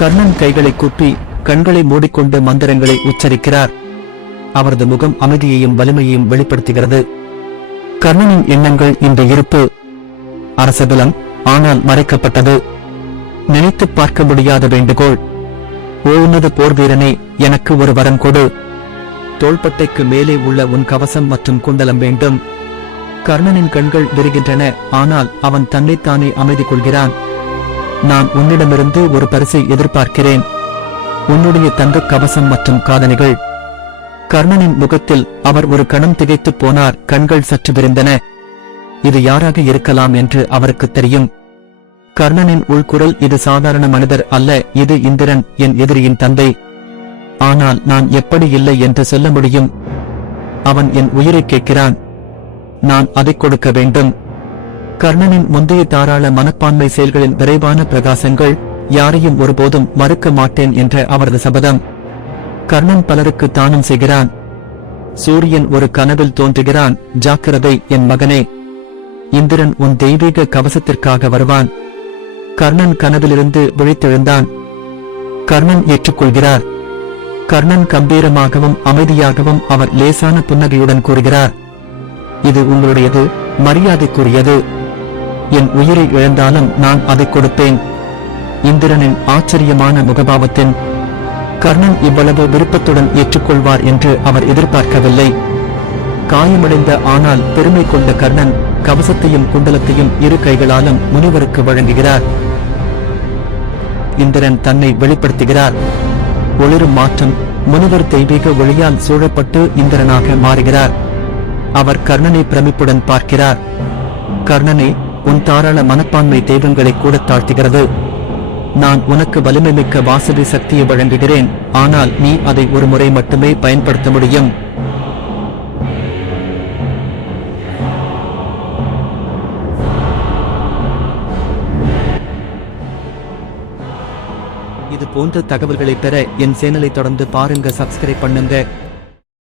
கர்ணன் கைகளை கூப்பி கண்களை மூடிக்கொண்டு மந்திரங்களை உச்சரிக்கிறார். அவரது முகம் அமைதியையும் வலிமையையும் வெளிப்படுத்துகிறது. கர்ணனின் எண்ணங்கள் இந்த இருப்பு அரசபலம், ஆனால் மறைக்கப்பட்டது. நினைத்துப் பார்க்க முடியாத வேண்டுகோள். ஓ உன்னத போர் வீரனே, எனக்கு ஒரு வரம் கொடு. தோள்பட்டைக்கு மேலே உள்ள உன் கவசம் மற்றும் குண்டலம் வேண்டும். கர்ணனின் கண்கள் விரிகின்றன, ஆனால் அவன் தன்னைத்தானே அமைதி கொள்கிறான். நான் உன்னிடமிருந்து ஒரு பரிசை எதிர்பார்க்கிறேன். உன்னுடைய தங்கக் கவசம் மற்றும் காதணிகள். கர்ணனின் முகத்தில் அவர் ஒரு கணம் திகைத்துப் போனார். கண்கள் சற்று விரிந்தன. இது யாராக இருக்கலாம் என்று அவருக்கு தெரியும். கர்ணனின் உள்குரல், இது சாதாரண மனிதர் அல்ல, இது இந்திரன், என் எதிரியின் தந்தை. ஆனால் நான் எப்படி இல்லை என்று சொல்ல முடியும்? அவன் என் உயிரை கேட்கிறான். நான் அதைக் கொடுக்க வேண்டும். கர்ணனின் முந்தைய தாராள மனப்பான்மை செயல்களின் விரைவான பிரகாசங்கள், யாரையும் ஒருபோதும் மறுக்க மாட்டேன் என்ற அவரது சபதம். கர்ணன் பலருக்கு தானம் செய்கிறான். சூரியன் ஒரு கனவில் தோன்றுகிறான், ஜாக்கிரதை என் மகனே, இந்திரன் உன் தெய்வீக கவசத்திற்காக வருவான். கர்ணன் கனவிலிருந்து விழித்தெழுந்தான். கர்ணன் ஏற்றுக்கொள்கிறார். கர்ணன் கம்பீரமாகவும் அமைதியாகவும் அவர் லேசான புன்னகையுடன் கூறுகிறார், இது உங்களுடையது, மரியாதைக்குரியது. என் உயிரை இழந்தாலும் நான் அதை கொடுப்பேன். இந்திரனின் ஆச்சரியமான முகபாவத்தின் கர்ணன் இவ்வளவு விருப்பத்துடன் ஏற்றுக்கொள்வார் என்று அவர் எதிர்பார்க்கவில்லை. காயமடைந்த ஆனால் பெருமை கொண்ட கர்ணன் கவசத்தையும் குண்டலத்தையும் இரு கைகளாலும் முனிவருக்கு வழங்குகிறார். இந்திரன் தன்னை வெளிப்படுத்துகிறார். ஒளிரும் மாற்றம். முனிவர் தெய்வீக ஒளியால் சூழப்பட்டு இந்திரனாக மாறுகிறார். அவர் கர்ணனை பிரமிப்புடன் பார்க்கிறார். கர்ணனே, உன் தாராள மனப்பான்மை தெய்வங்களை கூட தாழ்த்துகிறது. நான் உனக்கு வலிமை மிக்க வாசவி சக்தியை வழங்குகிறேன், ஆனால் நீ அதை ஒரு முறை மட்டுமே பயன்படுத்த முடியும். இது போன்ற தகவல்களை பெற என் சேனலை தொடர்ந்து பாருங்க, சப்ஸ்கிரைப் பண்ணுங்க.